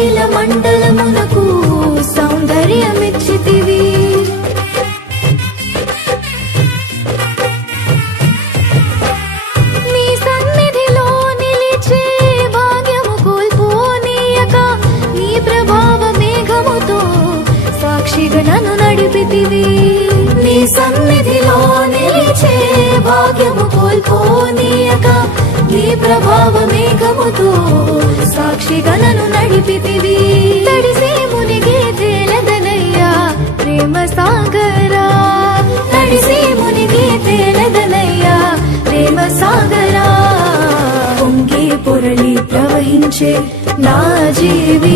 నీల మండలమునకు సౌందర్యమిచ్చితివి. నీ సన్నిధిలో నిలిచే భాగ్యము కోల్పోనీయక నీ ప్రభావ మేఘముతో సాక్షిగా నన్ను నడిపితివి. నీ సన్నిధిలో నిలిచే భాగ్యము కోల్పోనీయక నీ ప్రభావ మేఘముతో సాక్షిగా నన్ను నడిపితివి. తడిసే మునిగే తేలదనయ్యా ప్రేమ సాగరా, తడిసే మునిగే తేలదనయ్యా ప్రేమ సాగరా. పొంగి పొరలి ప్రవహించే నా జీవి